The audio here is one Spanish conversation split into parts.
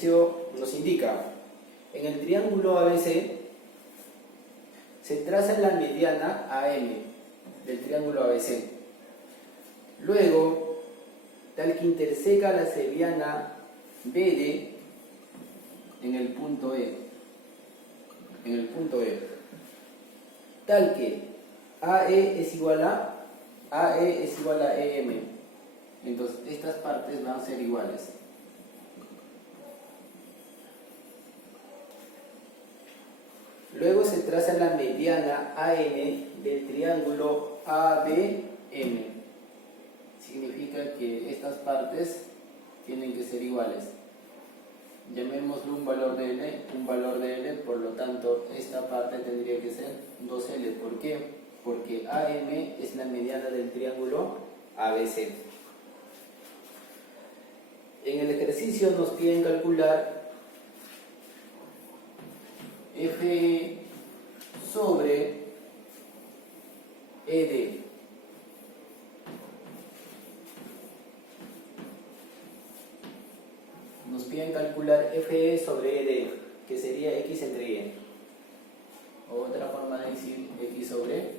ejercicio nos indica, en el triángulo ABC se traza la mediana AM del triángulo ABC. Luego, tal que interseca la seriana BD en el punto E. Tal que AE es igual a EM. Entonces, estas partes van a ser iguales. Luego se traza la mediana AN del triángulo ABM. Significa que estas partes tienen que ser iguales. Llamémoslo un valor de L, por lo tanto esta parte tendría que ser 2L. ¿Por qué? Porque AM es la mediana del triángulo ABC. En el ejercicio nos piden calcular FE sobre ED. Nos piden calcular FE sobre ED, que sería X entre Y. Otra forma de decir X sobre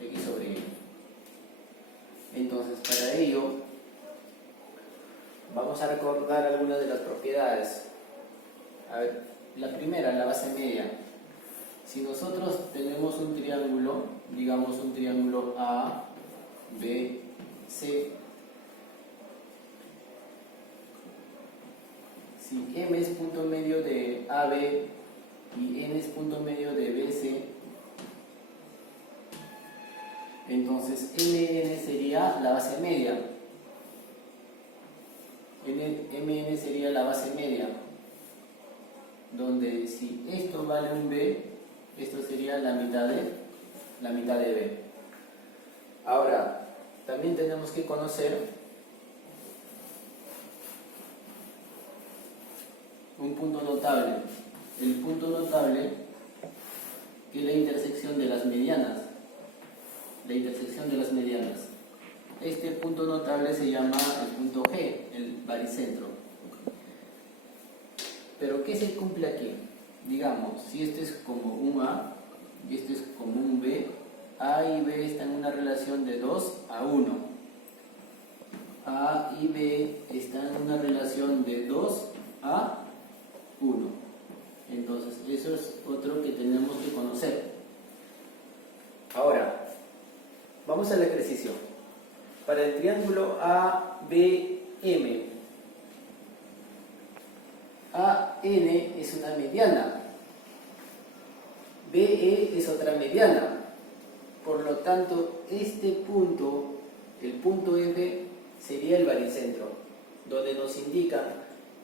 Y. Entonces, para ello, vamos a recordar algunas de las propiedades. A ver, la primera, la base media. Si nosotros tenemos un triángulo, digamos un triángulo A, B, C, si M es punto medio de AB y N es punto medio de BC, entonces MN sería la base media. MN sería la base media, donde si esto vale un B, esto sería la mitad de B. Ahora, también tenemos que conocer un punto notable. El punto notable que es la intersección de las medianas. Este punto notable se llama el punto G, el baricentro. Pero ¿qué se cumple aquí? Digamos, si este es como un A y este es como un B, A y B están en una relación de 2:1. A y B están en una relación de 2:1. Entonces, eso es otro que tenemos que conocer. Ahora, vamos al ejercicio. Para el triángulo ABM, AN es una mediana, BE es otra mediana. Por lo tanto, este punto, el punto F, sería el baricentro, donde nos indican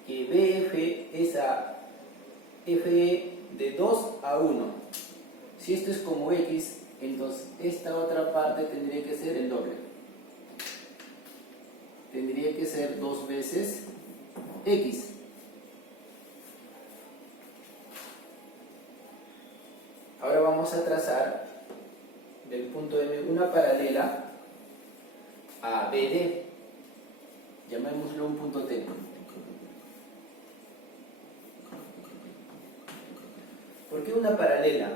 que BF es a FE de 2:1. Si esto es como X, entonces esta otra parte tendría que ser el doble. Tendría que ser 2 veces X. Ahora vamos a trazar del punto M una paralela a BD. Llamémoslo un punto T. ¿Por qué una paralela?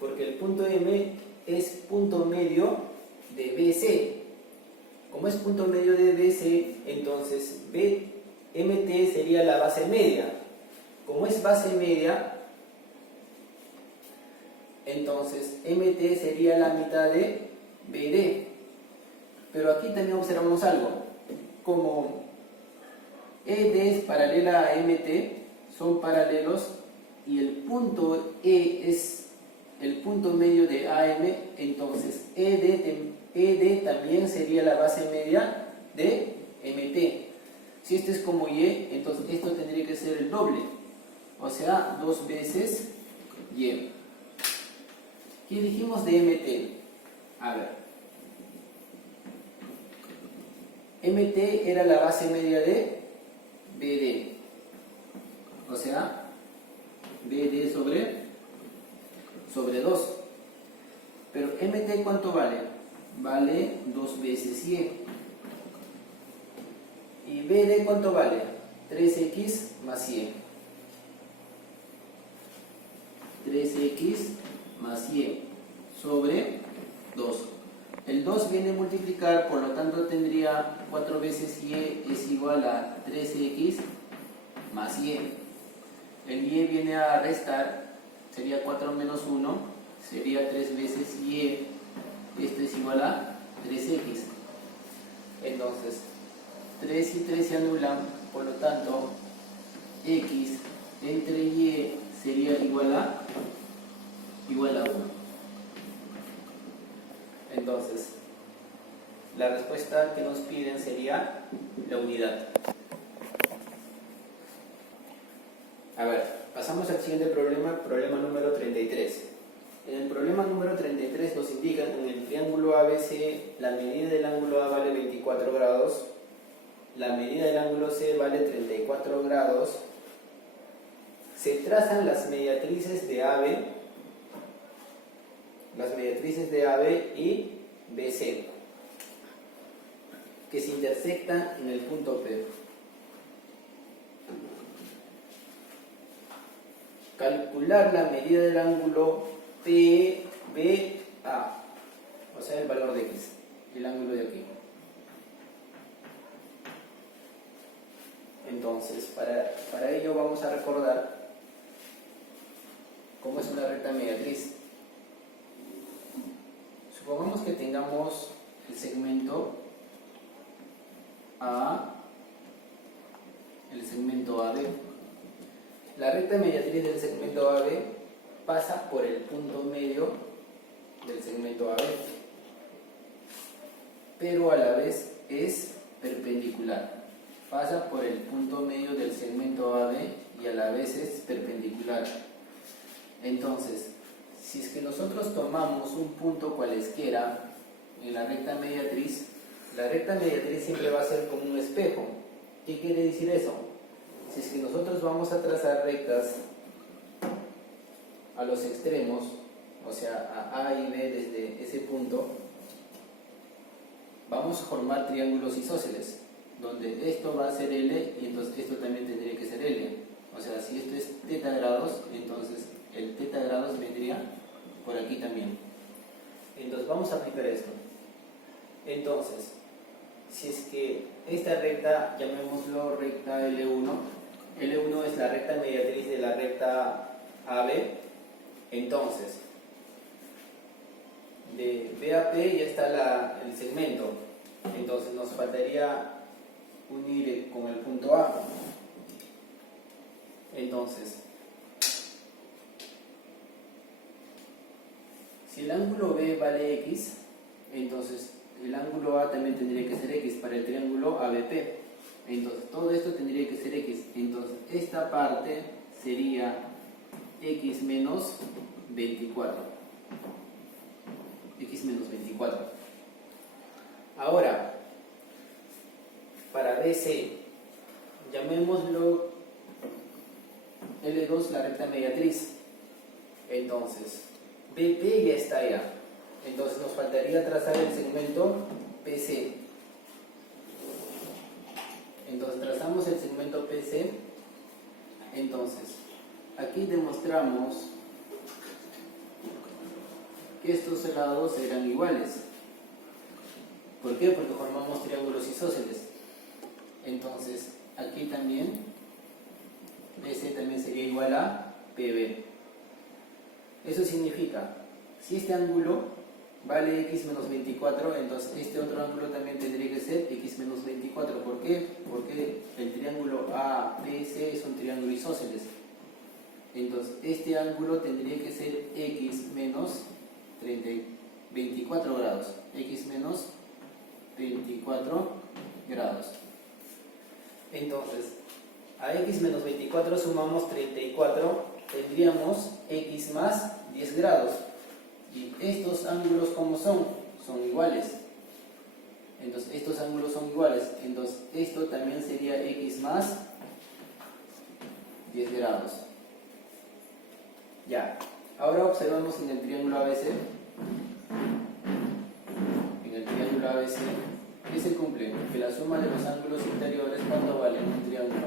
Porque el punto M es punto medio de BC. Como es punto medio de BC, entonces MT sería la base media. Como es base media, entonces MT sería la mitad de BD. Pero aquí también observamos algo. Como ED es paralela a MT, son paralelos, y el punto E es el punto medio de AM, entonces ED también sería la base media de MT. Si este es como Y, entonces esto tendría que ser el doble, o sea, 2 veces Y. ¿Qué dijimos de MT? A ver, MT era la base media de BD, o sea, BD sobre 2. Pero MT, ¿cuánto vale? Vale 2 veces Y. ¿Y BD cuánto vale? 3x más 100. 3x más 100 sobre 2. El 2 viene a multiplicar, por lo tanto tendría 4 veces y es igual a 3x más 100. El y viene a restar, sería 4 menos 1, sería 3 veces y. Esto es igual a 3x. Entonces, 3 y 3 se anulan, por lo tanto, x entre y sería igual a 1. Entonces, la respuesta que nos piden sería la unidad. A ver, pasamos al siguiente problema, problema número 33. En el problema número 33 nos indican en el triángulo ABC la medida del ángulo A vale 24 grados, la medida del ángulo C vale 34 grados, se trazan las mediatrices de AB, y BC, que se intersectan en el punto P. Calcular la medida del ángulo PBA, o sea, el valor de X, el ángulo de aquí. Entonces, para ello vamos a recordar cómo es una recta mediatriz. Supongamos que tengamos el segmento A, el segmento AB. La recta mediatriz del segmento AB pasa por el punto medio del segmento AB, pero a la vez es perpendicular. Pasa por el punto medio del segmento AB y a la vez es perpendicular. Entonces, si es que nosotros tomamos un punto cualesquiera en la recta mediatriz siempre va a ser como un espejo. ¿Qué quiere decir eso? Si es que nosotros vamos a trazar rectas a los extremos, o sea, a A y B desde ese punto, vamos a formar triángulos isósceles, donde esto va a ser L y entonces esto también tendría que ser L. O sea, si esto es θ grados, entonces el θ grados vendría por aquí también. Entonces vamos a aplicar esto. Entonces, si es que esta recta, llamémoslo recta L1, L1 es la recta mediatriz de la recta AB, entonces de B a P ya está el segmento, entonces nos faltaría unir con el punto A. Entonces, si el ángulo B vale X, entonces el ángulo A también tendría que ser X para el triángulo ABP. Entonces todo esto tendría que ser X. Entonces esta parte sería X menos 24. X menos 24. Ahora, para BC, llamémoslo L2 la recta mediatriz. Entonces, BP ya está allá. Entonces nos faltaría trazar el segmento PC. Entonces trazamos el segmento PC. Entonces, aquí demostramos que estos lados eran iguales. ¿Por qué? Porque formamos triángulos isósceles. Entonces, aquí también PC también sería igual a PB. Eso significa, si este ángulo vale X menos 24, entonces este otro ángulo también tendría que ser X menos 24. ¿Por qué? Porque el triángulo ABC es un triángulo isósceles. Entonces este ángulo tendría que ser X menos 24 grados. X menos 24 grados. Entonces, a X menos 24 sumamos 34, tendríamos X más 10 grados. Y estos ángulos, ¿cómo son? Son iguales. Entonces, estos ángulos son iguales. Entonces, esto también sería X más 10 grados. Ya. Ahora observamos en el triángulo ABC. En el triángulo ABC, ¿qué se cumple? Que la suma de los ángulos interiores, ¿cuánto vale en un triángulo?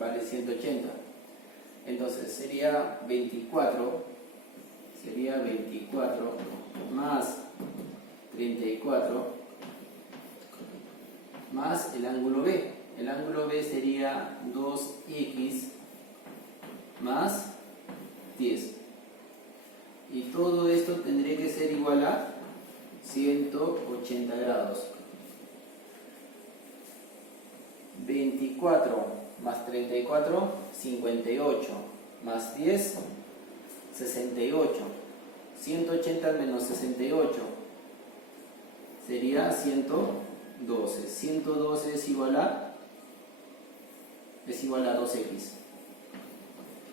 vale 180. Entonces sería 24 más 34 más el ángulo B. El ángulo B sería 2x más 10. Y todo esto tendría que ser igual a 180 grados. 24 más 34, 58, más 10, 68. 180 menos 68 sería 112. 112 es igual a 2x.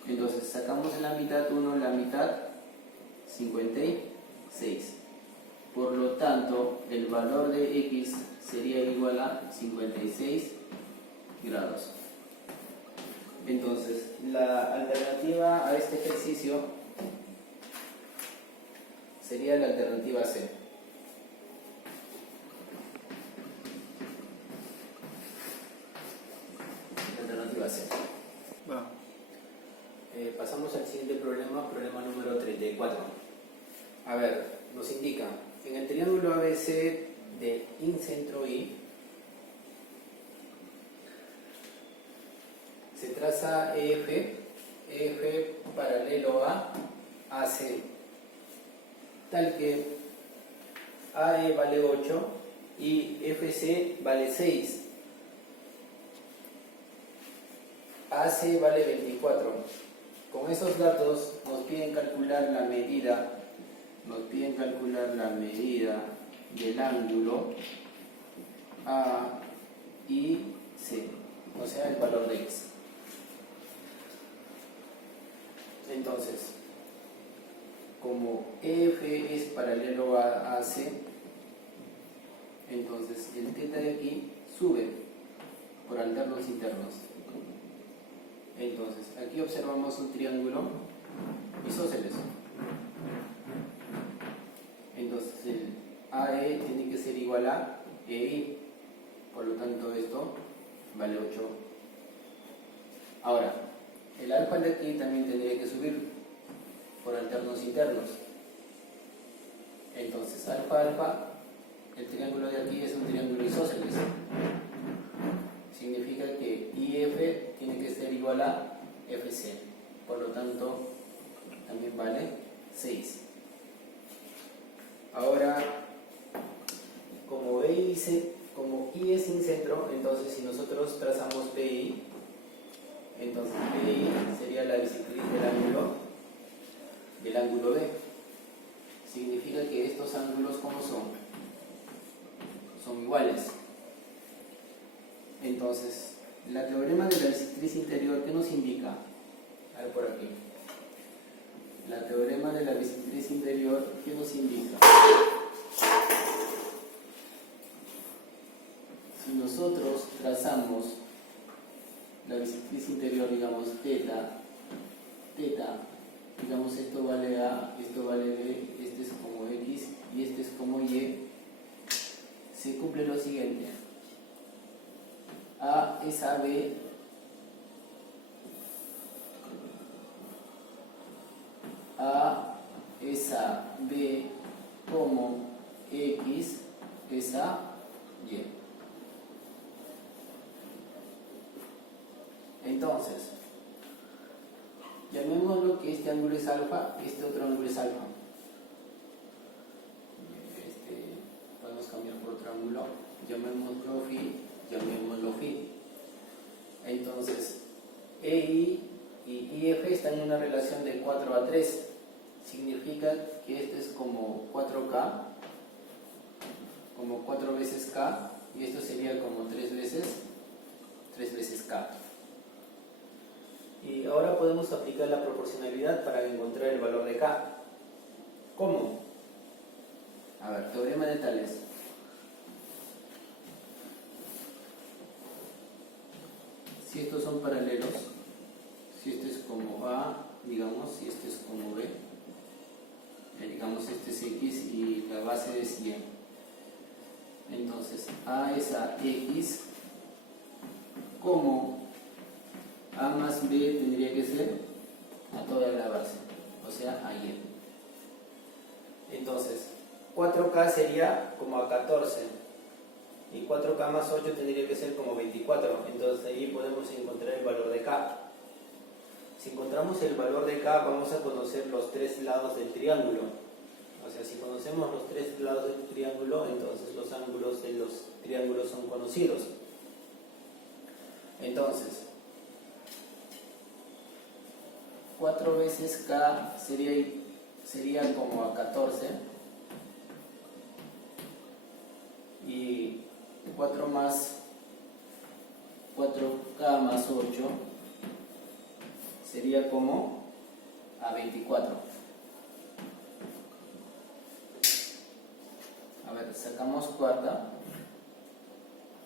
Entonces sacamos la mitad 1, la mitad 56. Por lo tanto, el valor de x sería igual a 56 grados. Entonces, la alternativa a este ejercicio sería la alternativa C. La alternativa C. Bueno, pasamos al siguiente problema, problema número 34. A ver, nos indica, en el triángulo ABC de incentro I, se traza EF paralelo a AC, tal que AE vale 8 y FC vale 6. AC vale 24. Con esos datos nos piden calcular la medida, del ángulo A y C, o sea, el valor de X. Entonces, como EF es paralelo a AC, entonces el θ de aquí sube por alternos internos. Entonces, aquí observamos un triángulo isósceles. Entonces, el AE tiene que ser igual a EI. Por lo tanto, esto vale 8. Ahora, el alfa de aquí también tendría que subir por alternos internos. Entonces, alfa, el triángulo de aquí es un triángulo isósceles. Significa que IF tiene que ser igual a FC. Por lo tanto, también vale 6. Ahora, como I es sin centro, entonces si nosotros trazamos PI, entonces PI sería la bisectriz del ángulo B. Significa que estos ángulos, ¿cómo son? Son iguales. Entonces, la teorema de la bisectriz interior, ¿qué nos indica? A ver por aquí. La teorema de la bisectriz interior, ¿qué nos indica? Si nosotros trazamos la bisectriz interior, digamos θ, digamos esto vale A, esto vale B, este es como X y este es como Y, se cumple lo siguiente. A es AB, A es a B como X es a Y. Entonces, llamémoslo que este ángulo es alfa, este otro ángulo es alfa. Podemos cambiar por otro ángulo, llamémoslo phi. Entonces, EI y IF están en una relación de 4 a 3. Significa que este es como 4K, como 4 veces K, y esto sería como 3 veces K. Y ahora podemos aplicar la proporcionalidad para encontrar el valor de K. ¿Cómo? A ver, teorema de Tales. Si estos son paralelos, si este es como A, digamos, y este es como B, digamos este es X y la base es Y. Entonces, A es a X como A más B tendría que ser a toda la base, o sea, a Y. Entonces, 4K sería como a 14, y 4K más 8 tendría que ser como 24, entonces ahí podemos encontrar el valor de K. Si encontramos el valor de K, vamos a conocer los tres lados del triángulo. O sea, si conocemos los tres lados del triángulo, entonces los ángulos de los triángulos son conocidos. Entonces, 4 veces K sería como a 14, y 4K más 8 sería como a 24. A ver, sacamos cuarta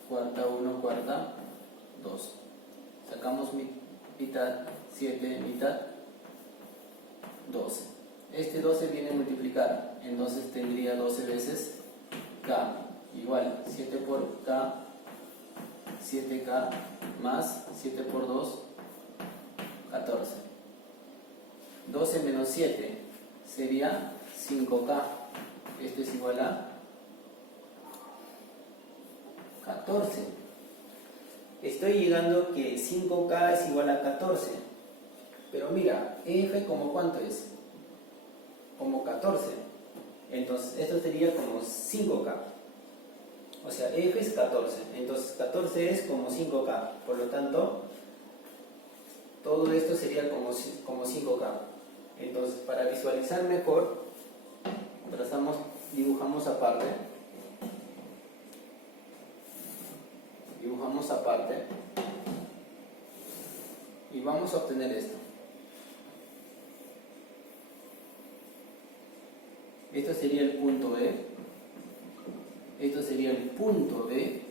1, cuarta 2. Sacamos mitad 7, mitad 12. Este 12 viene a multiplicar, entonces tendría 12 veces K, igual 7 por K, 7K más 7 por 2, 14. 12 menos 7 sería 5K. Esto es igual a 14. Estoy llegando que 5K es igual a 14. Pero mira, F como ¿cuánto es? Como 14. Entonces esto sería como 5K. O sea, F es 14. Entonces 14 es como 5K. Por lo tanto, todo esto sería como 5K. Entonces, para visualizar mejor, dibujamos aparte. Y vamos a obtener esto. Esto sería el punto E. Esto sería el punto B.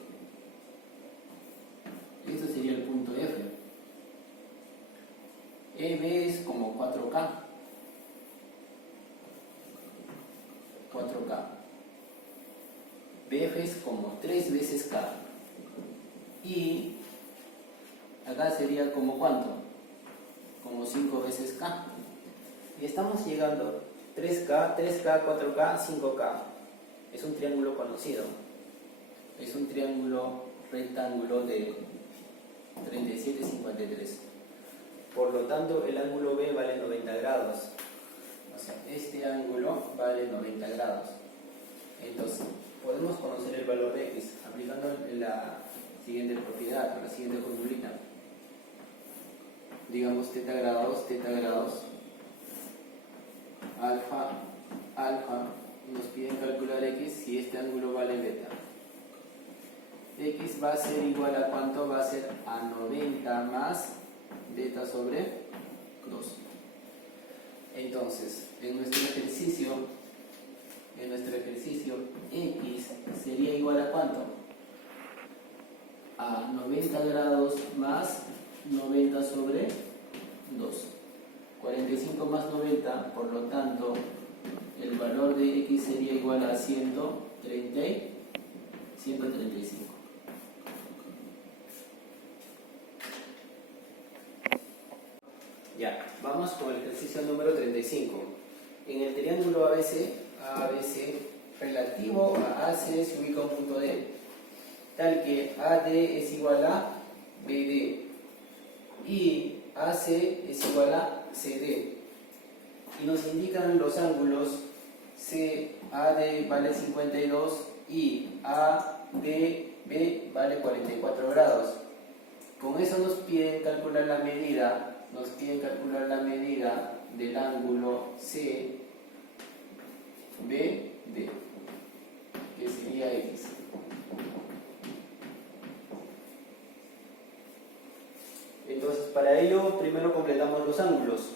Esto sería el punto F. EB es como 4K. 4K. BF es como 3 veces K. Y acá sería como ¿cuánto? Como 5 veces K. Y estamos llegando 3K, 4K, 5K. Es un triángulo conocido. Es un triángulo rectángulo de 37,53. Por lo tanto, el ángulo B vale 90 grados. O sea, este ángulo vale 90 grados. Entonces, podemos conocer el valor de X aplicando la siguiente propiedad, la siguiente formulita. Digamos teta grados, alfa, nos piden calcular X si este ángulo vale beta. X va a ser igual a ¿cuánto? Va a ser a 90 más beta sobre 2. Entonces, en nuestro ejercicio, X sería igual a ¿cuánto? A 90 grados más 90 sobre 2. 45 más 90, por lo tanto, el valor de X sería igual a 135. Ya, vamos con el ejercicio número 35. En el triángulo ABC relativo a AC se ubica un punto D, tal que AD es igual a BD y AC es igual a CD. Y nos indican los ángulos CAD vale 52 y ADB vale 44 grados. Con eso nos piden calcular la medida. Del ángulo CBD, que sería X. Entonces, para ello, primero completamos los ángulos.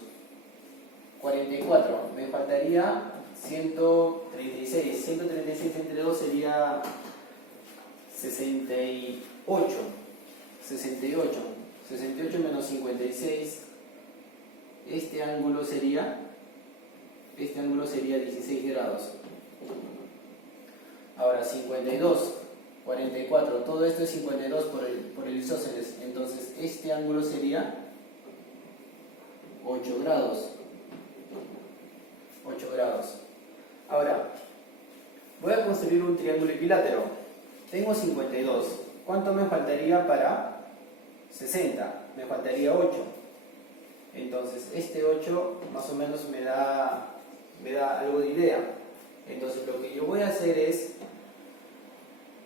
44, me faltaría 136. 136 entre 2 sería 68. 68 menos 56. Este ángulo sería 16 grados. Ahora 52, 44, todo esto es 52 por el isósceles. Entonces este ángulo sería 8 grados. 8 grados. Ahora, voy a construir un triángulo equilátero. Tengo 52. ¿Cuánto me faltaría para 60? Me faltaría 8. Entonces, este 8 más o menos me da algo de idea. Entonces, lo que yo voy a hacer es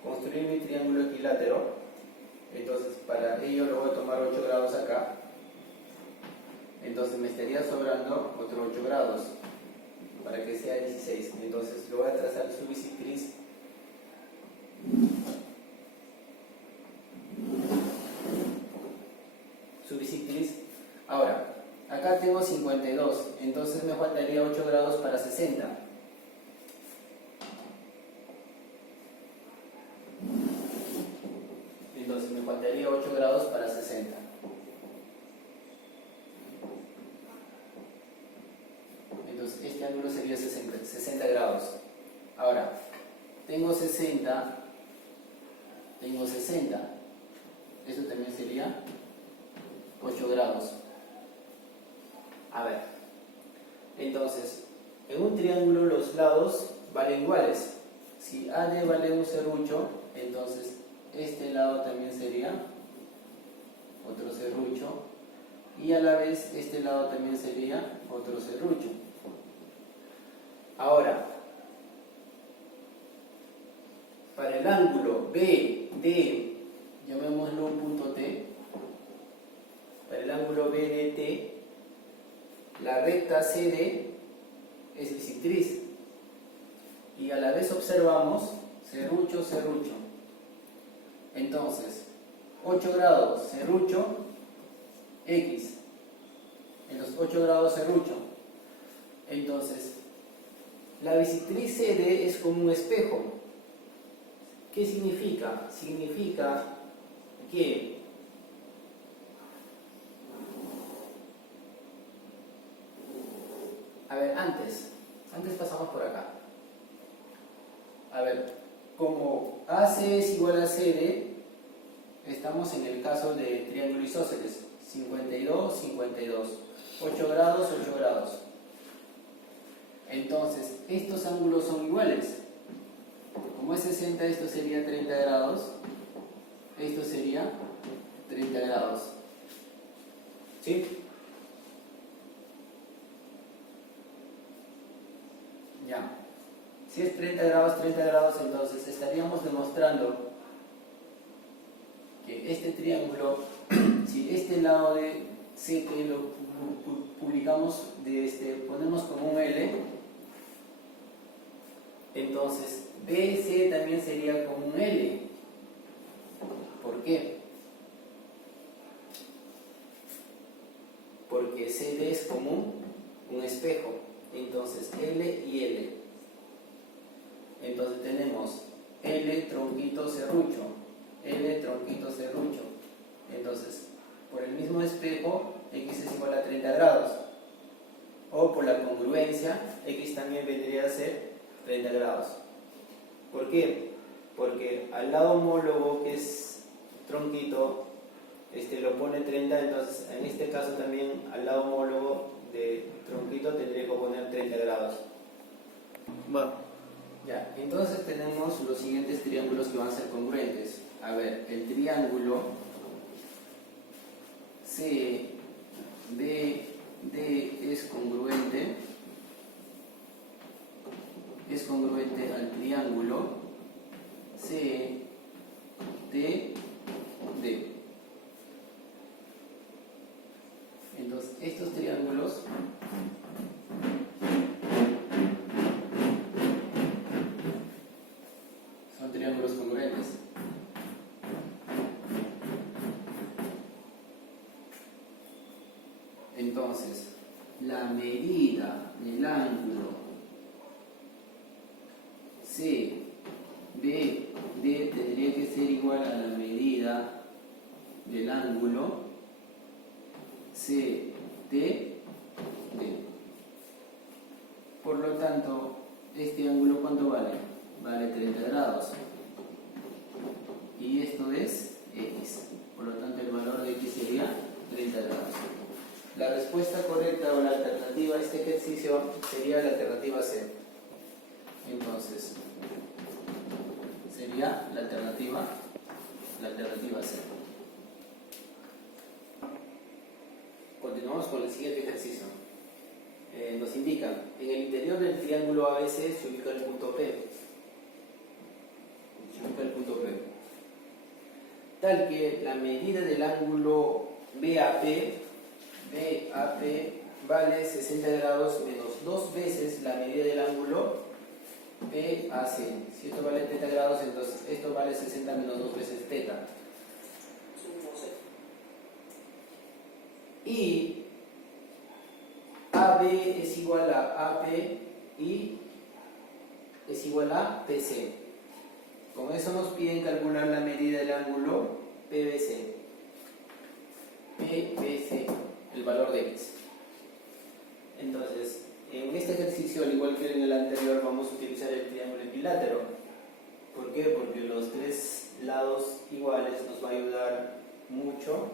construir mi triángulo equilátero. Entonces, para ello lo voy a tomar 8 grados acá. Entonces, me estaría sobrando otros 8 grados para que sea 16. Entonces, lo voy a trazar su bisectriz. Su bisectriz. Ahora, acá tengo 52, entonces me faltaría 8 grados para 60. Entonces me faltaría 8 grados para 60. Entonces este ángulo sería 60 grados. Ahora, tengo 60. Eso también sería 8 grados. A ver, entonces, en un triángulo los lados valen iguales. Si AD vale un serrucho, entonces este lado también sería otro serrucho, y a la vez este lado también sería otro serrucho. Ahora, para el ángulo BD, llamémoslo un punto T, para el ángulo BDT, la recta CD es bisectriz, y a la vez observamos serrucho, serrucho. Entonces, 8 grados serrucho, X. En los 8 grados serrucho. Entonces, la bisectriz CD es como un espejo. ¿Qué significa? Significa que a ver, antes pasamos por acá. A ver, como AC es igual a CD, estamos en el caso de triángulo isósceles. 52, 52. 8 grados, 8 grados. Entonces, estos ángulos son iguales. Como es 60, esto sería 30 grados. Esto sería 30 grados. ¿Sí? Ya. Si es 30 grados, entonces estaríamos demostrando que este triángulo, si este lado de CT lo publicamos, ponemos como un L, entonces BC también sería como un L. ¿Por qué? Porque CD es como un espejo. Entonces L y L. Entonces tenemos L tronquito serrucho, L tronquito serrucho. Entonces, por el mismo espejo, X es igual a 30 grados. O por la congruencia, X también vendría a ser 30 grados. ¿Por qué? Porque al lado homólogo, que es tronquito, lo pone 30, entonces en este caso también al lado homólogo de tronquito tendría que poner 30 grados. Bueno, ya, entonces tenemos los siguientes triángulos que van a ser congruentes. A ver, el triángulo CBD es congruente al triángulo CDD. Entonces, estos triángulos son triángulos congruentes. Entonces, la medida del ángulo CBD tendría que ser igual a la medida del ángulo CDD. Por lo tanto, este ángulo, ¿cuánto vale? Vale 30 grados. Y esto es X. Por lo tanto, el valor de X sería 30 grados. la respuesta correcta o la alternativa a este ejercicio sería la alternativa C. Entonces, sería la alternativa C. Continuamos con el siguiente ejercicio. Nos indican, en el interior del triángulo ABC se ubica el punto P. Tal que la medida del ángulo BAP vale 60 grados menos 2 veces la medida del ángulo BAC. Si esto vale θ grados, entonces esto vale 60 menos 2 veces θ. Y AB es igual a AP y es igual a PC. Con eso nos piden calcular la medida del ángulo PBC, el valor de X. Entonces, en este ejercicio, al igual que en el anterior, vamos a utilizar el triángulo equilátero. ¿Por qué? Porque los tres lados iguales nos va a ayudar mucho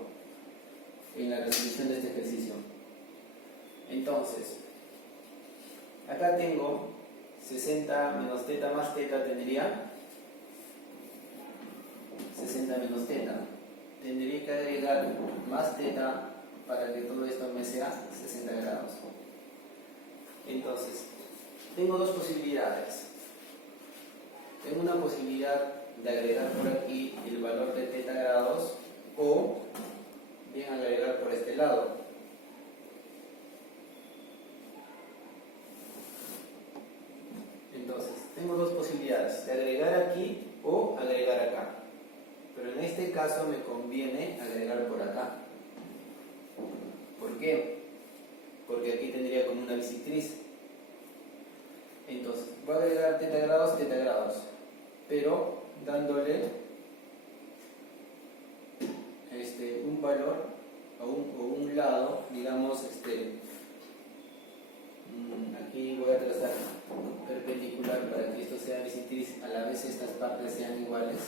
en la resolución de este ejercicio. Entonces, acá tengo 60 menos θ más θ, tendría 60 menos θ. Tendría que agregar más θ para que todo esto me sea 60 grados. Entonces, tengo dos posibilidades. Tengo una posibilidad de agregar por aquí el valor de θ grados o bien agregar por este lado. Entonces, tengo dos posibilidades, de agregar aquí o agregar acá. Pero en este caso me conviene agregar por acá. ¿Por qué? Porque aquí tendría como una bisectriz. Entonces, voy a agregar θ grados, pero dándole un valor o un lado, digamos, aquí voy a trazar perpendicular para que esto sea bisectriz, a la vez estas partes sean iguales.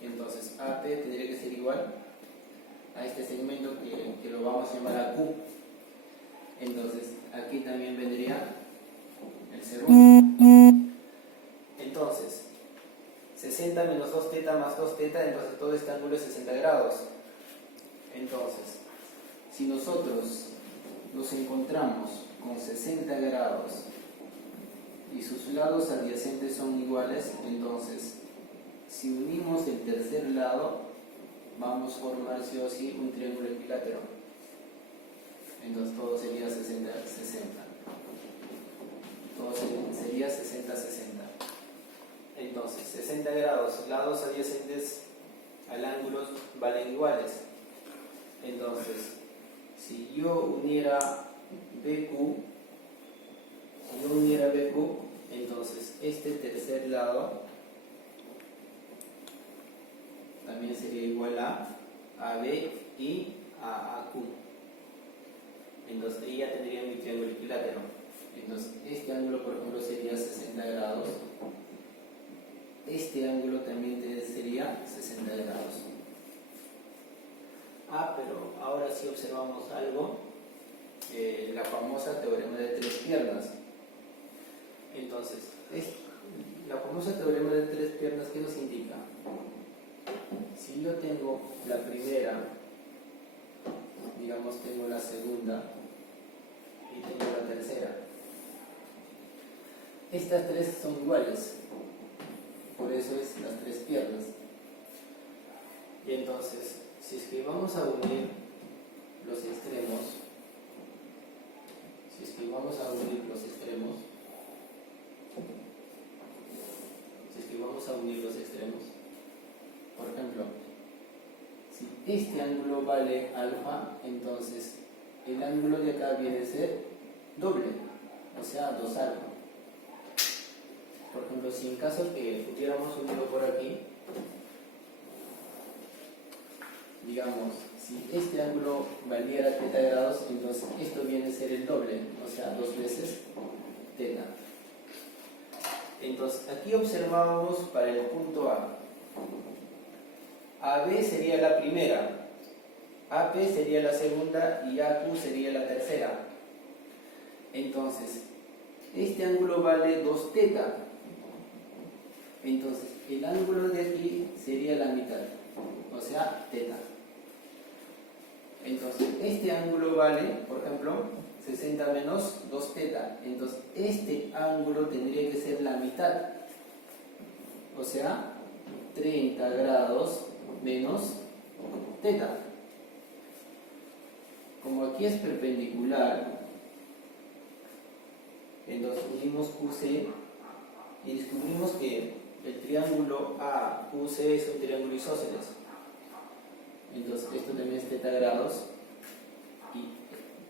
Entonces AP tendría que ser igual a este segmento que lo vamos a llamar a Q. Entonces aquí también vendría el segundo. Entonces 60 menos 2θ más 2θ, entonces todo este ángulo es 60 grados. Entonces, si nosotros nos encontramos con 60 grados y sus lados adyacentes son iguales, entonces si unimos el tercer lado vamos a formar sí o sí un triángulo equilátero. Entonces todo sería 60-60. Todo sería 60-60. Entonces 60 grados, lados adyacentes al ángulo valen iguales. Entonces, si yo uniera BQ, entonces este tercer lado también sería igual a AB y a AQ. Entonces ahí ya tendría mi triángulo equilátero. Entonces este ángulo, por ejemplo, sería 60 grados. Este ángulo también sería 60 grados. Pero ahora sí observamos algo, la famosa teorema de tres piernas. Entonces, la famosa teorema de tres piernas, ¿qué nos indica? Si yo tengo la primera, digamos tengo la segunda y tengo la tercera, estas tres son iguales, por eso es las tres piernas. Y entonces, si es que vamos a unir los extremos, por ejemplo, si este ángulo vale alfa, entonces el ángulo de acá viene a ser doble, o sea, 2 alfa. Por ejemplo, si en caso que hubiéramos unido por aquí, digamos, si este ángulo valiera θ grados, entonces esto viene a ser el doble, o sea, 2 veces θ. Entonces, aquí observábamos para el punto A. AB sería la primera, AP sería la segunda y AQ sería la tercera. Entonces, este ángulo vale 2 teta. Entonces, el ángulo de aquí sería la mitad, o sea, teta. Entonces, este ángulo vale, por ejemplo, 60 menos 2 teta. Entonces, este ángulo tendría que ser la mitad, o sea, 30 grados menos teta. Como aquí es perpendicular, entonces unimos QC y descubrimos que el triángulo AQC es un triángulo isósceles. Entonces esto también es teta grados y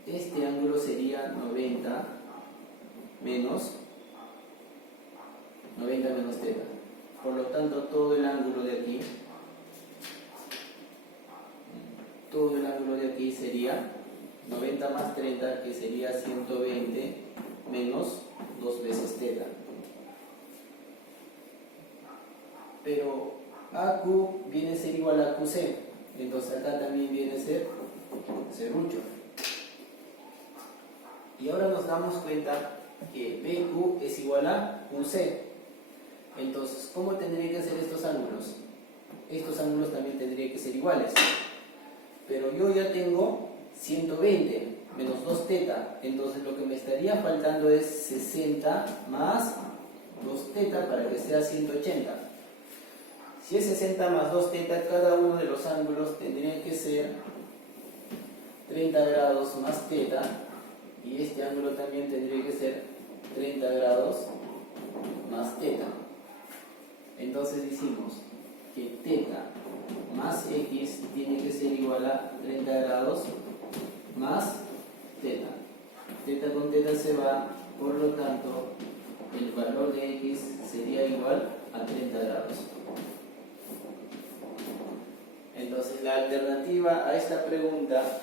este ángulo sería 90 menos teta. Por lo tanto, todo el ángulo de aquí sería 90 más 30, que sería 120 menos 2 veces teta. Pero AQ viene a ser igual a QC, entonces acá también viene a ser serrucho. Y ahora nos damos cuenta que BQ es igual a QC. Entonces, ¿cómo tendría que ser estos ángulos? Estos ángulos también tendrían que ser iguales. Pero yo ya tengo 120 menos 2 teta, entonces lo que me estaría faltando es 60 más 2 teta para que sea 180. Si es 60 más 2 teta, cada uno de los ángulos tendría que ser 30 grados más teta, y este ángulo también tendría que ser 30 grados más teta. Entonces decimos que teta más x tiene que ser igual a 30 grados más teta. Teta con teta se va, por lo tanto el valor de x sería igual a 30 grados. Entonces la alternativa a esta pregunta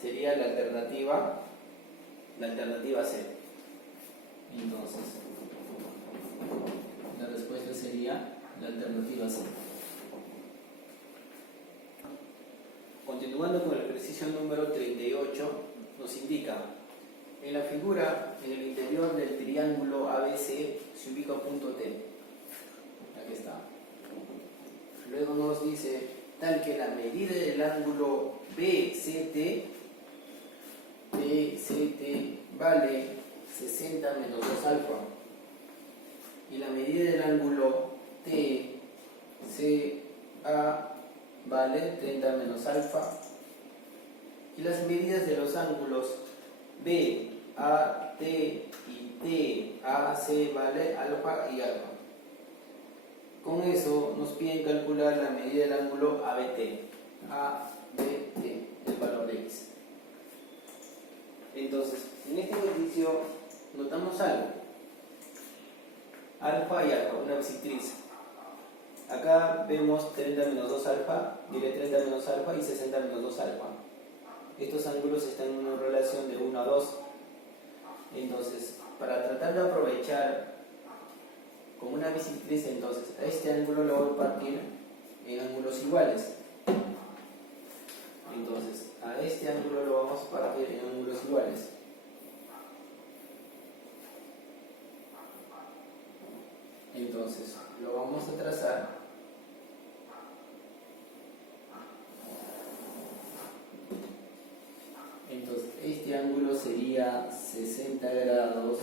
sería la alternativa C. Entonces la respuesta sería la alternativa C. Continuando con el ejercicio número 38, nos indica: en la figura, en el interior del triángulo ABC se ubica un punto T. Aquí está. Luego nos dice tal que la medida del ángulo BCT vale 60 menos 2 alfa, y la medida del ángulo TCA vale 30 menos alfa, y las medidas de los ángulos BAT y TAC vale alfa y alfa. Con eso nos piden calcular la medida del ángulo ABT, el valor de x. Entonces, en este ejercicio notamos algo: alfa y alfa, una bisectriz. Acá vemos 30 menos 2 alfa, diré 30 menos alfa y 60 menos 2 alfa. Estos ángulos están en una relación de 1 a 2. Entonces, para tratar de aprovechar como una bisectriz, entonces a este ángulo lo voy a partir en ángulos iguales. Entonces, a este ángulo lo vamos a partir en ángulos iguales. Entonces, lo vamos a trazar. Entonces, este ángulo sería 60 grados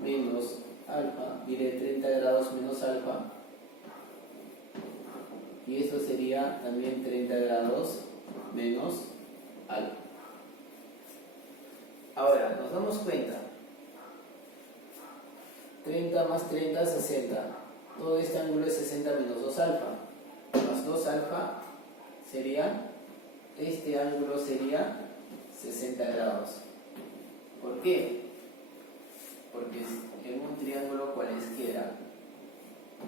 menos alfa, diré 30 grados menos alfa, y esto sería también 30 grados menos alfa. Ahora, nos damos cuenta: 30 más 30, 60. Todo este ángulo es 60 menos 2 alfa. Más 2 alfa sería, este ángulo sería 60 grados. ¿Por qué? Porque en un triángulo cualesquiera,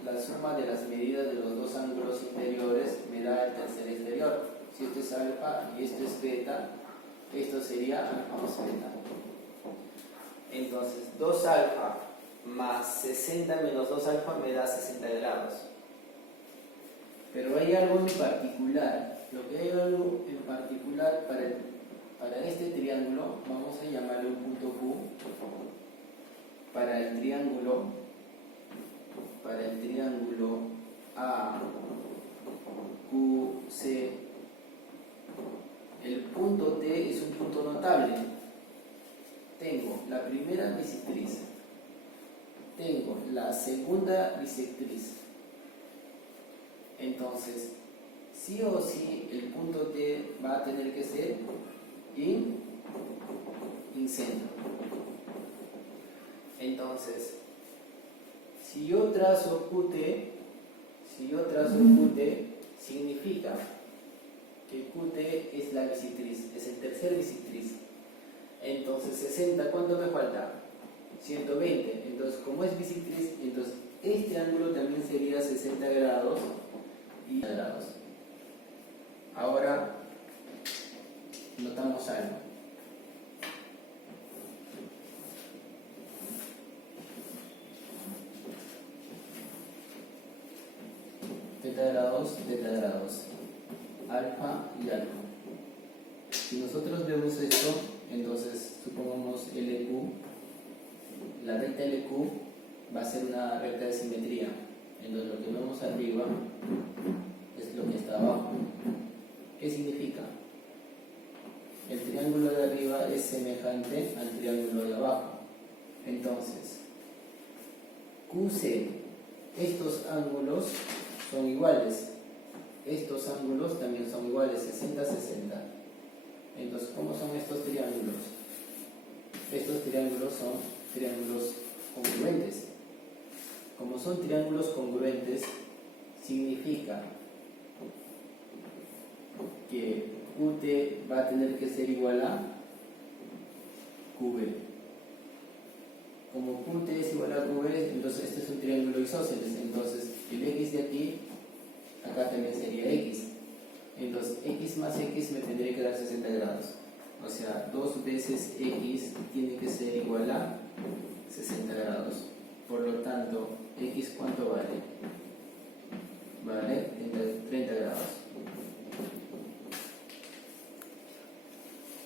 la suma de las medidas de los dos ángulos interiores me da el tercer exterior. Si esto es alfa y esto es beta, esto sería alfa más beta. Entonces, 2 alfa más 60 menos 2 alfa me da 60 grados. Pero hay algo en particular. Lo que hay algo en particular para este triángulo, vamos a llamarle un punto Q. Para el triángulo AQC, el punto T es un punto notable. Tengo la primera bisectriz, tengo la segunda bisectriz. Entonces, sí o sí, el punto T va a tener que ser in centro. Entonces, si yo trazo QT, significa que QT es la bisectriz, es el tercer bisectriz. Entonces, 60, ¿cuánto me falta? 120. Entonces, como es bisectriz, entonces este ángulo también sería 60 grados y grados. Ahora, notamos algo. Teta grados, alfa y alfa. Si nosotros vemos esto, entonces supongamos LQ, la recta LQ va a ser una recta de simetría. Entonces lo que vemos arriba es lo que está abajo. ¿Qué significa? El triángulo de arriba es semejante al triángulo de abajo. Entonces, QC, estos ángulos son iguales. Estos ángulos también son iguales, 60, 60. Entonces, ¿cómo son estos triángulos? Estos triángulos son triángulos congruentes. Como son triángulos congruentes, significa que QT va a tener que ser igual a QB. Como QT es igual a QB, entonces este es un triángulo isósceles. Entonces, el X de aquí, acá también sería X. Entonces, X más X me tendría que dar 60 grados. O sea, 2 veces X tiene que ser igual a 60 grados. Por lo tanto, X ¿cuánto vale? Vale 30 grados.